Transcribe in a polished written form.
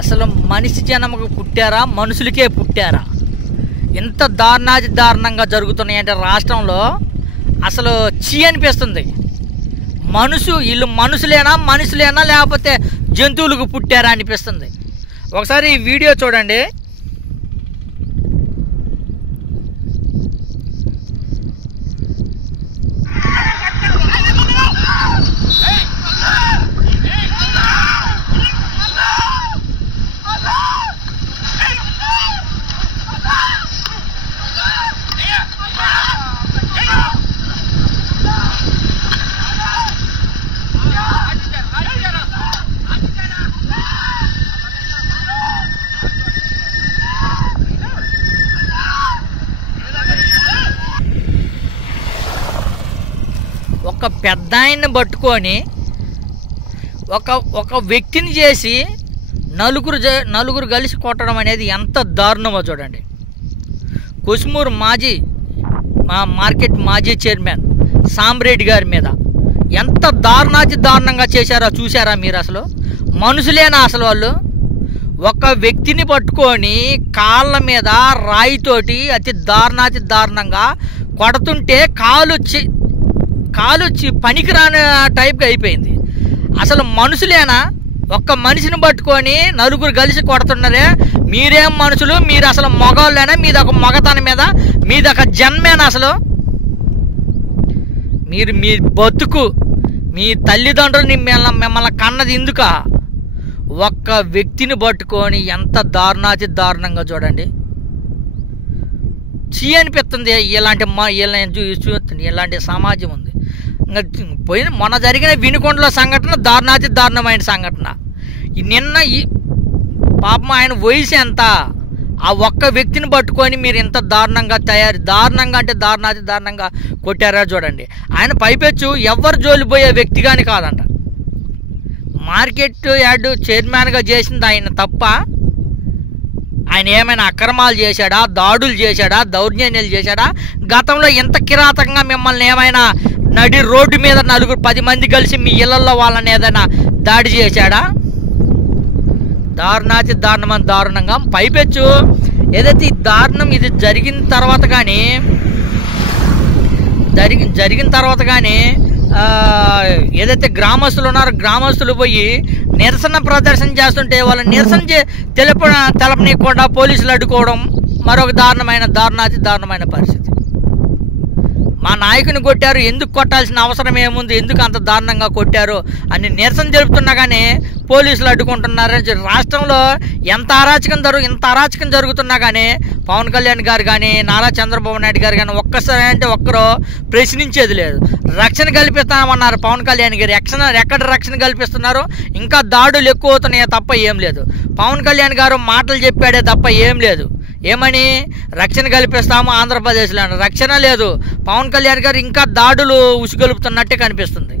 అసలు మనిషి జన్మకు పుట్టారా, మనుషులకే పుట్టారా? ఇంత దారుణంగా జరుగుతున్నాయంటే రాష్ట్రంలో అసలు చీ అనిపిస్తుంది. వీళ్ళు మనుషులేనా లేకపోతే జంతువులకు పుట్టారా అనిపిస్తుంది. ఒకసారి ఈ వీడియో చూడండి. ఒక పెద్ద ఆయన్ని పట్టుకొని ఒక వ్యక్తిని చేసి నలుగురు కలిసి కొట్టడం అనేది ఎంత దారుణమో చూడండి. కుసుమూరు మార్కెట్ మాజీ చైర్మన్ సాంబ్రెడ్డి గారి మీద ఎంత దారుణంగా చేశారో చూసారా మీరు? అసలు మనుషులేనా అసలు వాళ్ళు? ఒక వ్యక్తిని పట్టుకొని కాళ్ళ మీద రాయితోటి అతి దారుణంగా కొడుతుంటే కాలు పనికిరాని టైప్గా అయిపోయింది. అసలు మనుషులేనా? ఒక్క మనిషిని పట్టుకొని నలుగురు కలిసి కొడుతున్నారే, మీరేం మనుషులు? మీరు అసలు మగవాళ్ళేనా? మీదొక మగతనం మీద మీదొక జన్మేనా? అసలు మీరు మీ బతుకు, మీ తల్లిదండ్రులు మిమ్మల్ని కన్నది ఎందుక? ఒక్క వ్యక్తిని పట్టుకొని ఎంత దారుణంగా చూడండి. చీ అనిపిస్తుంది. ఇలాంటి సమాజం ఉంది. పోయింది మొన్న జరిగిన వినుకొండలో సంఘటన దారుణమైన సంఘటన. నిన్న పాపం ఆయన వయసు ఎంత? ఆ ఒక్క వ్యక్తిని పట్టుకొని మీరు ఇంత దారుణంగా కొట్టారా చూడండి. ఆయన పైపెచ్చు ఎవరు జోలిపోయే వ్యక్తి కానీ కాదంట. మార్కెట్ యార్డ్ చైర్మన్గా చేసింది ఆయన తప్ప? ఆయన ఏమైనా అక్రమాలు చేశాడా, దాడులు చేశాడా, దౌర్జన్యాలు చేశాడా? గతంలో ఇంత కిరాతకంగా మిమ్మల్ని ఏమైనా నడి రోడ్డు మీద 10 మంది కలిసి మీ ఇళ్లలో వాళ్ళని ఏదైనా దాడి చేశాడా? దారుణంగా పైపెచ్చు ఏదైతే ఈ దారుణం ఇది జరిగిన తర్వాత కానీ ఏదైతే గ్రామస్తులు ఉన్నారో గ్రామస్తులు పోయి నిరసన ప్రదర్శన చేస్తుంటే వాళ్ళ నిరసన తెలపనీయకుండా పోలీసులు అడ్డుకోవడం మరొక దారుణమైన పరిస్థితి. మా నాయకుని కొట్టారు, ఎందుకు కొట్టాల్సిన అవసరం ఏముంది, ఎందుకు అంత దారుణంగా కొట్టారు అని నిరసన జరుపుతున్నా కానీ పోలీసులు అడ్డుకుంటున్నారు. రాష్ట్రంలో ఇంత అరాచకం జరుగుతున్నా కానీ పవన్ కళ్యాణ్ గారు కానీ నారా చంద్రబాబు నాయుడు గారు కానీ ఒక్కరు ప్రశ్నించేది లేదు. రక్షణ కల్పిస్తామన్నారు పవన్ కళ్యాణ్ గారు. ఎక్కడ రక్షణ కల్పిస్తున్నారు? ఇంకా దాడులు ఎక్కువ అవుతున్నాయే తప్ప ఏం లేదు. పవన్ కళ్యాణ్ గారు మాటలు చెప్పాడే తప్ప ఏం లేదు. ఏమని రక్షణ కల్పిస్తాము ఆంధ్రప్రదేశ్లో? రక్షణ లేదు. పవన్ కళ్యాణ్ గారు ఇంకా దాడులు ఉసుగొలుపుతున్నట్టే కనిపిస్తుంది.